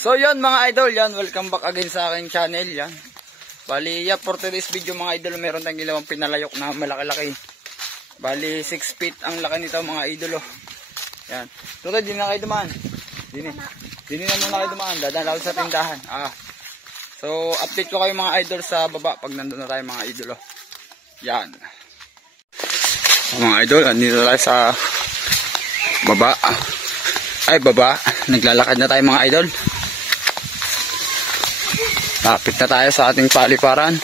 So yan mga idol, yan, welcome back again sa aking channel, yan. Bali, yeah, for today's video mga idol, meron tayong ginawang pinalayok na malaki-laki. Bali, 6 feet ang laki nito mga idol, oh. Yan. So tayo, din na kayo dumaan. Dini na muna kayo dumaan, dadaan ako sa tindahan. So, update ko kayo mga idol sa baba pag nandun na tayo mga idol, oh. Yan. Mga idol, andito tayo sa baba. Baba. Naglalakad na tayo mga idol. Lapit na tayo sa ating paliparan.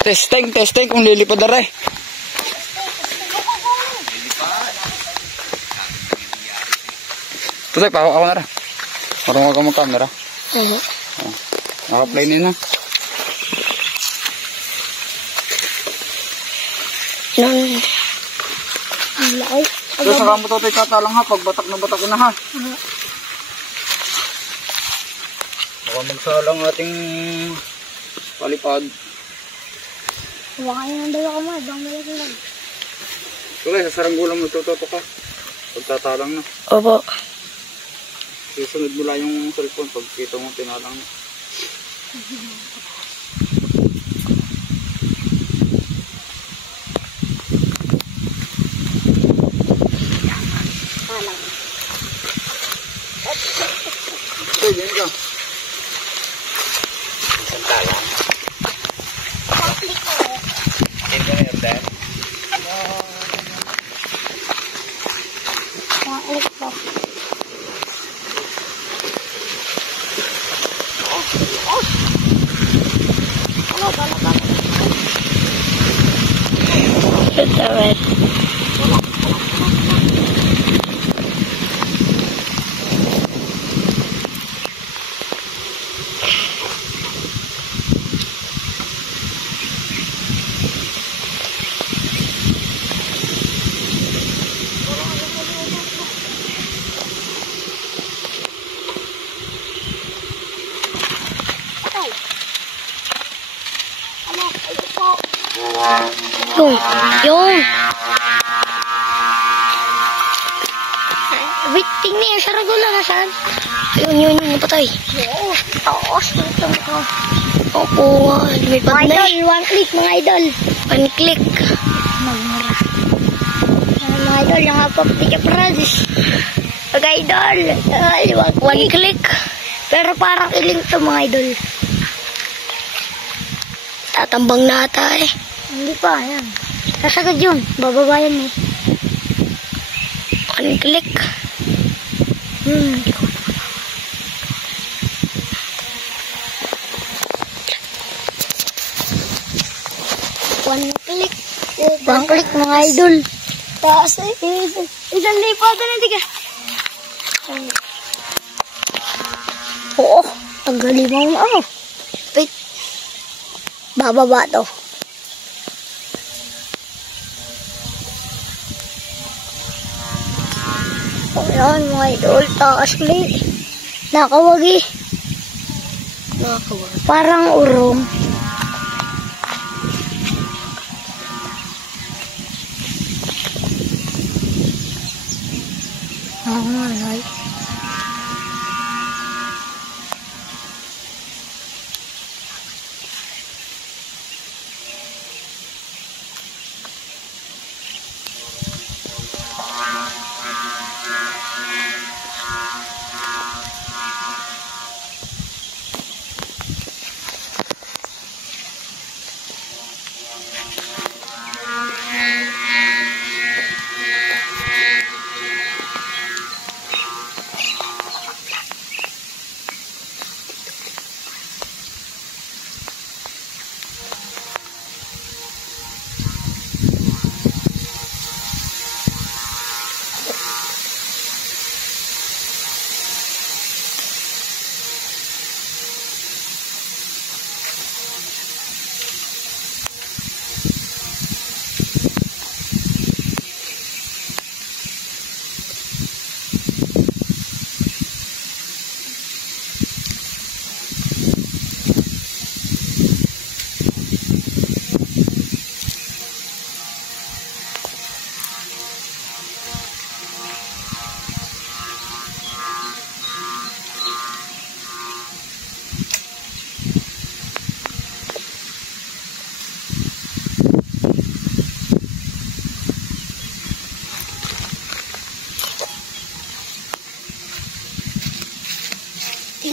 Testing kung lilipad na rin. Tutoy, pahawak ako na rin. Marunong ako mag-camera. Naka-play na yun. Ang laki. So, saka mo Tutoy katalang ha, pag batak na batak na ha. Baka magsalang ating palipad. Kumakain ng dalawa ko mo, ibang malaki lang. Tutoy, sa saranggulang mo tututo ka. Pagtatalang na. Opo. Susunod mo lang yung cellphone pag kita mo tinalang na. Okay, yan ka. Isang tala. Yan ka na yun, Dan. Makakalik po. Tawad. Yung wait, tingnan yung saragula na saan? Yun, patay. Oo, taos ito. Opo, lumipad na eh. One click mga idol. One click. Magmura. Mga idol, yung hapap di ka pradis. Mga idol, one click. Pero parang iling to mga idol. Tatambang na ata eh. Hindi pa, yan. Sasagad yun. Bababa yan eh. One click. One click. One click mga idol. Taas eh. Isang lipad na natin ka. Oo. Tagalimaw na ako. Wait. Bababa to. Ayan mga idol, taas ulit. Nakawagi. Parang urong. Ay.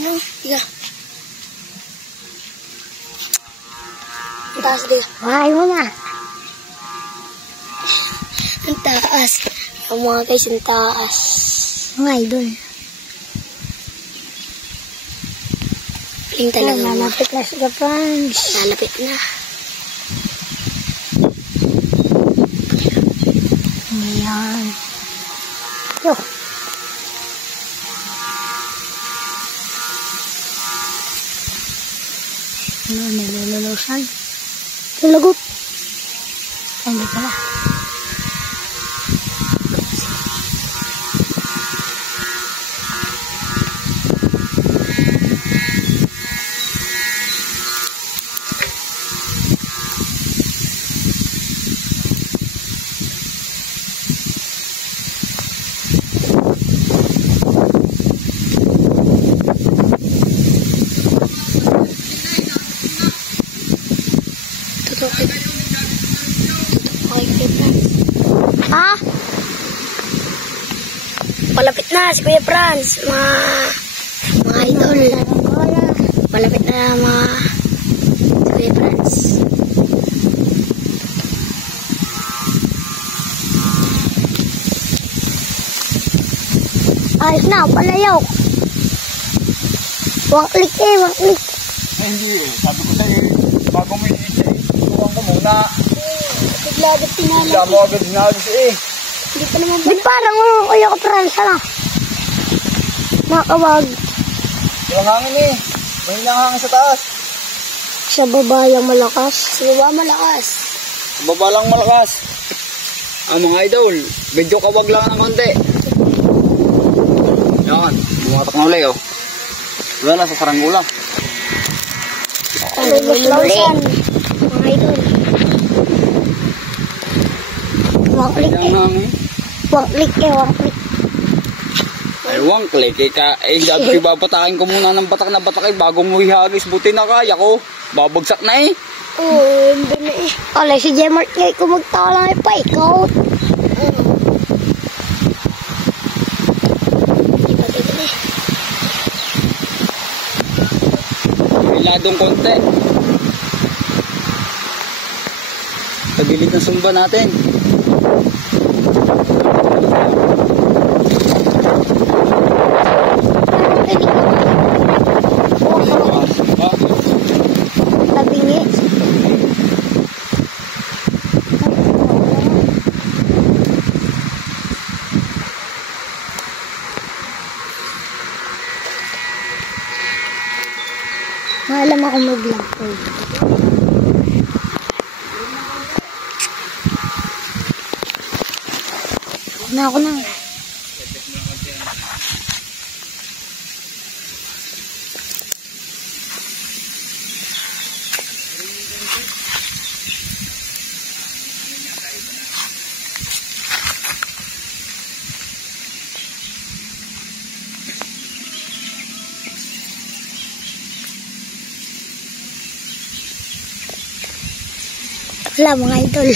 Ayun, tiga. Ang taas, tiga. Ay, mama. Ang taas. Ang mga guys, ang taas. Mga idol. Piling talaga. Lalapit na siya, friends. Lalapit na. Ayan. Yo. Ano, nilululosan? Lulagot. Ay, hindi pala. Ha? Palapit na si Kuya Franz, mga idol. Palapit na mga si Kuya Franz. Ayos na, palayok. Wangklik wangklik. Hindi eh. Sabi ko sa'yo, bago mo tuwang ko muna. Bigla agad tinala. Bigla mo agad dinagis eh. Hindi pa naman. Di parang Kuya Franz na. Makawag. Walang hangin eh. Mahina ang hangin sa taas. Sa baba yung malakas. Sa baba malakas. Sa baba lang malakas. Mga idol, medyo kawag lang ng konti. Yan, bumatak na uli oh. Wala na sa saranggola. Lulusan. Mga idol. Wangklik Yan hangin. Wangklik wangklik. Ay, wangklik eh. Sabi ko, babatakin ko muna ng batak na batak eh. Bagong muhihagis, buti na kaya ko. Babagsak na eh. Oo, hindi na eh. Alay, si Jemart ngayon kung magtala pa ikaw. Iladong konti. Sa gilid ng sumba natin. Tabingi. Maalam ako mag-vlog ko. Na ako na. Wala mga idol.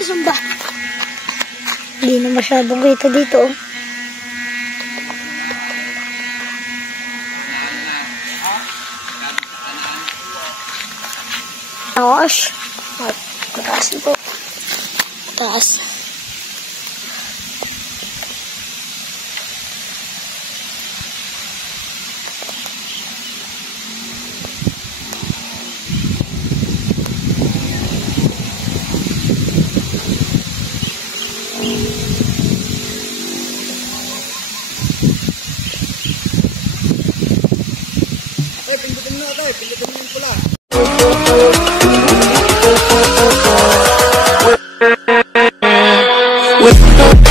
Sumba. Hindi na masyadong kita dito. Taas. Taas ito. Taas. Pindutin mo natin. Pindutin mo yung pula. With